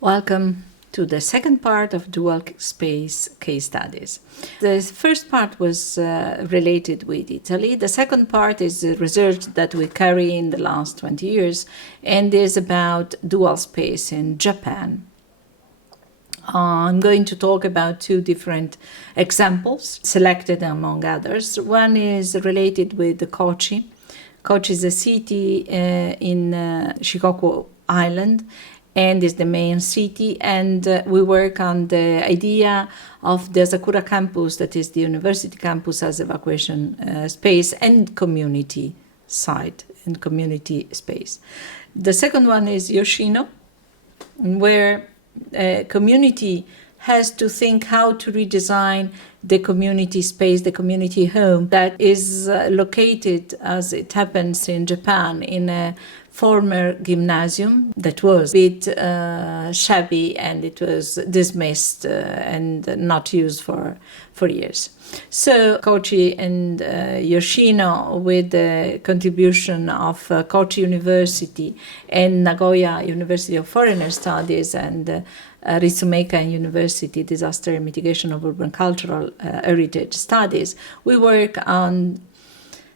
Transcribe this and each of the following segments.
Welcome to the second part of dual space case studies. The first part was related with Italy. The second part is the research that we carry in the last 20 years and is about dual space in Japan. I'm going to talk about two different examples selected among others. One is related with Kochi. Kochi is a city in Shikoku Island and is the main city, and we work on the idea of the Asakura campus, that is the university campus, as evacuation space and community site and community space. The second one is Yoshino, where a community has to think how to redesign the community space, the community home that is located, as it happens in Japan, in a former gymnasium that was a bit shabby, and it was dismissed and not used for years. So Kochi and Yoshino, with the contribution of Kochi University and Nagoya University of Foreign Studies and Ritsumeikan University Disaster and Mitigation of Urban Cultural Heritage Studies, we work on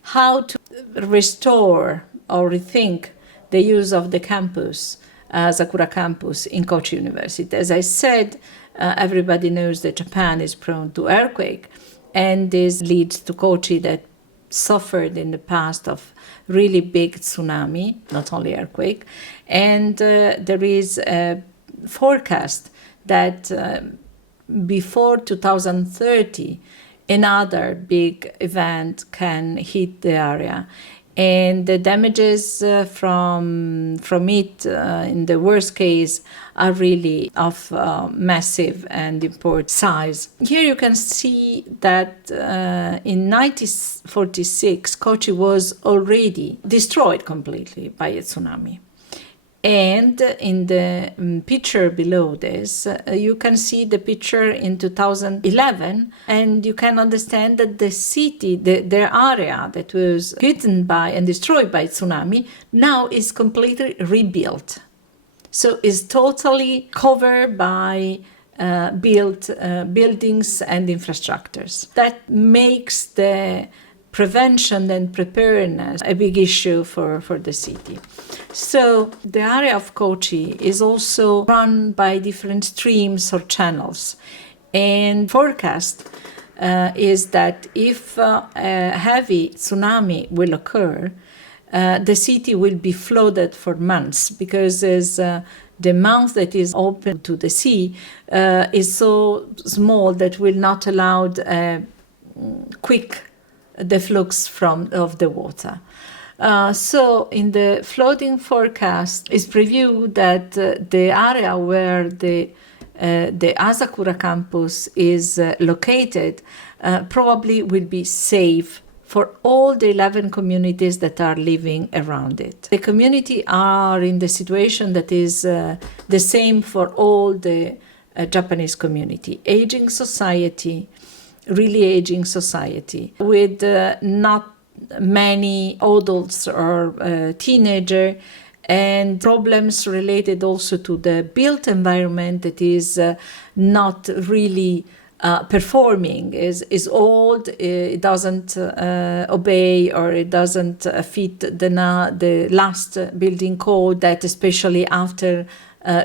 how to restore or rethink the use of the campus, Asakura campus in Kochi University. As I said, everybody knows that Japan is prone to earthquake, and this leads to Kochi that suffered in the past of really big tsunami, not only earthquake. And there is a forecast that before 2030, another big event can hit the area. And the damages from it, in the worst case, are really of massive and important size. Here you can see that in 1946, Kochi was already destroyed completely by a tsunami. And in the picture below this, you can see the picture in 2011, and you can understand that the city, the area that was hit by and destroyed by tsunami, now is completely rebuilt. So it's totally covered by built buildings and infrastructures. That makes the prevention and preparedness a big issue for the city. So the area of Kochi is also run by different streams or channels. And forecast is that if a heavy tsunami will occur, the city will be flooded for months, because there's the mouth that is open to the sea is so small that will not allow quick deflux of the water. So in the flooding forecast is previewed that the area where the Asakura campus is located probably will be safe for all the 11 communities that are living around it. The community are in the situation that is the same for all the Japanese community. Aging society, really aging society, with not many adults or teenagers, and problems related also to the built environment that is not really performing, is old, it doesn't obey, or it doesn't fit the last building code that, especially after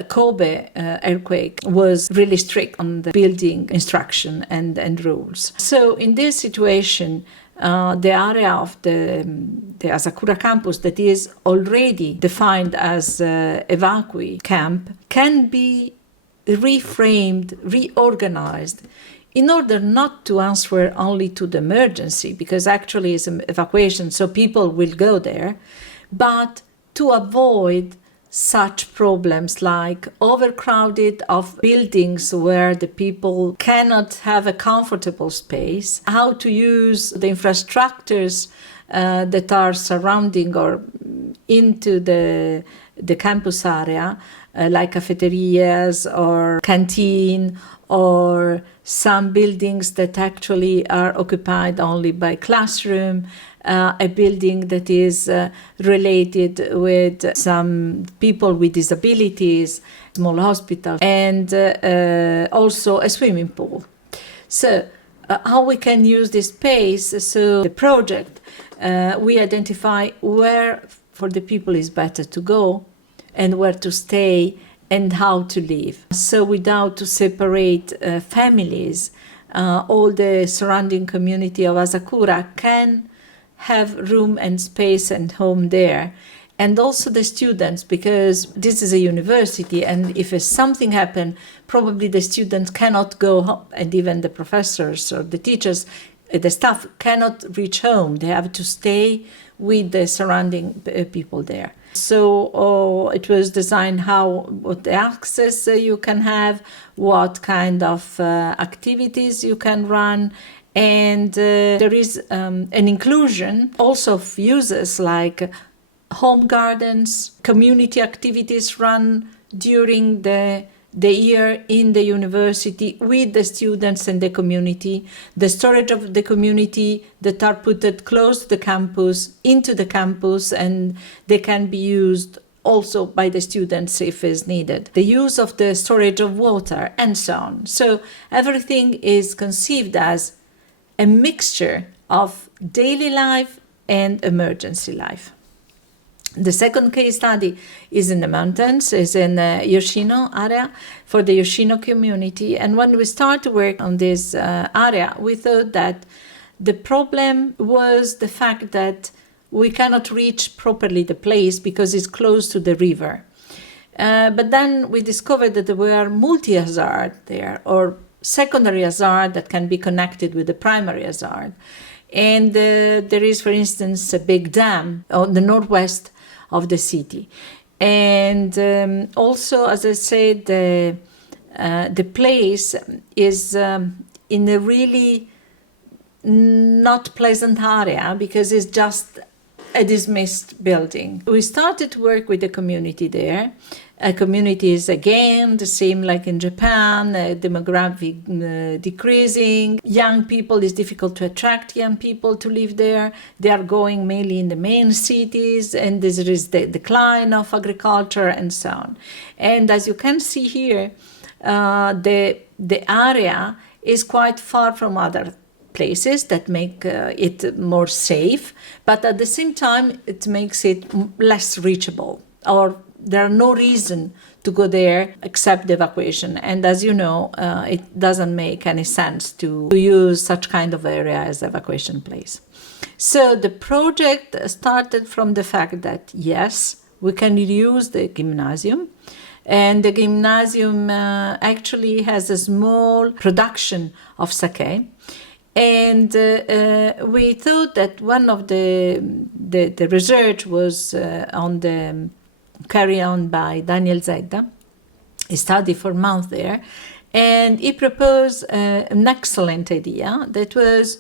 Kobe earthquake, was really strict on the building instruction and rules. So in this situation, the area of the Asakura campus that is already defined as evacuee camp can be reframed, reorganized, in order not to answer only to the emergency, because actually it's an evacuation, so people will go there, but to avoid such problems like overcrowded of buildings where the people cannot have a comfortable space, how to use the infrastructures that are surrounding or into the campus area, like cafeterias or canteen, or some buildings that actually are occupied only by classroom, a building that is related with some people with disabilities, small hospital, and also a swimming pool. So how we can use this space? So the project, we identify where for the people is better to go and where to stay and how to live. So without to separate families, all the surrounding community of Asakura can have room and space and home there. And also the students, because this is a university, and if something happens, probably the students cannot go home, and even the professors or the teachers, the staff cannot reach home. They have to stay with the surrounding people there. So it was designed what access you can have, what kind of activities you can run, and there is an inclusion also of users like home gardens, community activities run during the year in the university with the students and the community, the storage of the community that are put close to the campus, into the campus, and they can be used also by the students if is needed. The use of the storage of water and so on. So everything is conceived as a mixture of daily life and emergency life. The second case study is in the mountains, is in the Yoshino area for the Yoshino community. And when we started to work on this area, we thought that the problem was the fact that we cannot reach properly the place because it's close to the river. But then we discovered that there were multi-hazard there, or secondary hazard that can be connected with the primary hazard. And there is, for instance, a big dam on the northwest of the city. And also, as I said, the place is in a really not pleasant area because it's just a dismissed building. We started to work with the community there. Community is again the same like in Japan, demographic decreasing. Young people, is difficult to attract young people to live there. They are going mainly in the main cities, and there is the decline of agriculture and so on. And as you can see here, the area is quite far from other places that make it more safe, but at the same time it makes it less reachable, or there are no reason to go there except the evacuation. And as you know, it doesn't make any sense to use such kind of area as evacuation place. So the project started from the fact that yes, we can use the gymnasium, and the gymnasium actually has a small production of sake. And we thought that one of the research was carried on by Daniel Zedda. He studied for a month there, and he proposed an excellent idea that was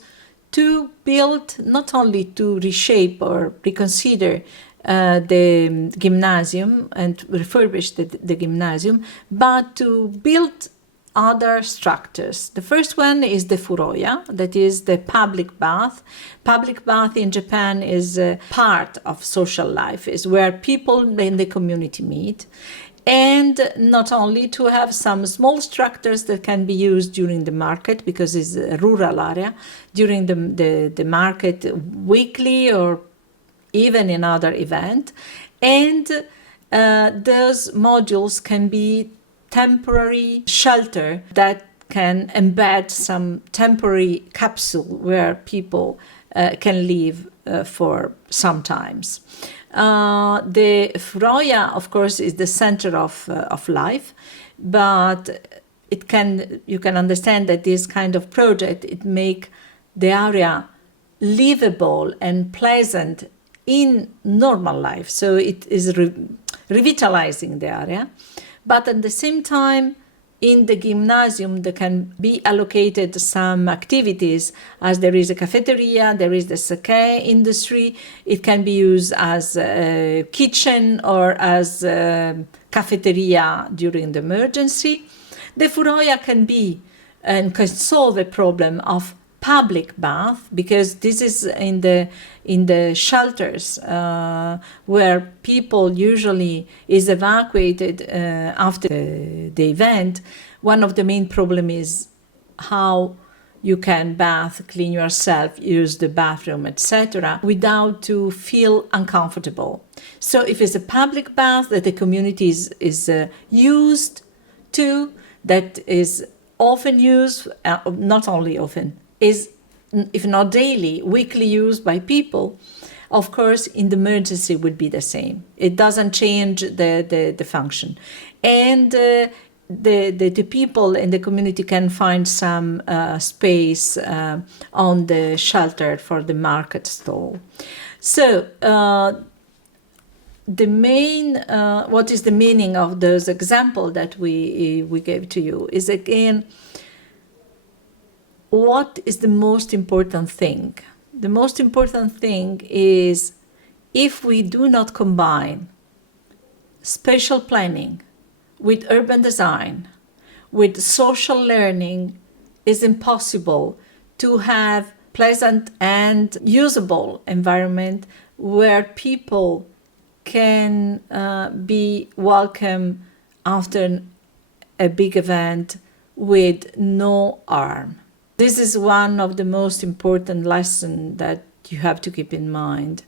to build, not only to reshape or reconsider the gymnasium and refurbish the gymnasium, but to build other structures. The first one is the furoya, that is the public bath. Public bath in Japan is a part of social life, is where people in the community meet. And not only to have some small structures that can be used during the market, because it's a rural area, during the market weekly or even in other event. And those modules can be temporary shelter that can embed some temporary capsule where people can live for some times. The furoya, of course, is the center of life, but you can understand that this kind of project, it make the area livable and pleasant in normal life. So it is revitalizing the area. But at the same time, in the gymnasium, there can be allocated some activities, as there is a cafeteria, there is the sake industry. It can be used as a kitchen or as a cafeteria during the emergency. The furoya can be and can solve a problem of public bath, because this is in the shelters where people usually is evacuated after the event. One of the main problem is how you can bath, clean yourself, use the bathroom, etc., without to feel uncomfortable. So if it's a public bath that the community is used to, that is often used, not only often, is, if not daily, weekly used by people, of course, in the emergency would be the same. It doesn't change the function. And the people in the community can find some space on the shelter for the market stall. So the main, what is the meaning of those examples that we gave to you is, again, what is the most important thing? The most important thing is, if we do not combine spatial planning with urban design, with social learning, it's impossible to have pleasant and usable environment where people can be welcome after a big event with no harm. This is one of the most important lessons that you have to keep in mind.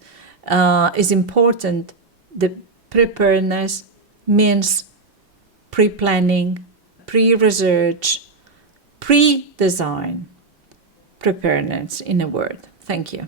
It's important. The preparedness means pre-planning, pre-research, pre-design, preparedness, in a word. Thank you.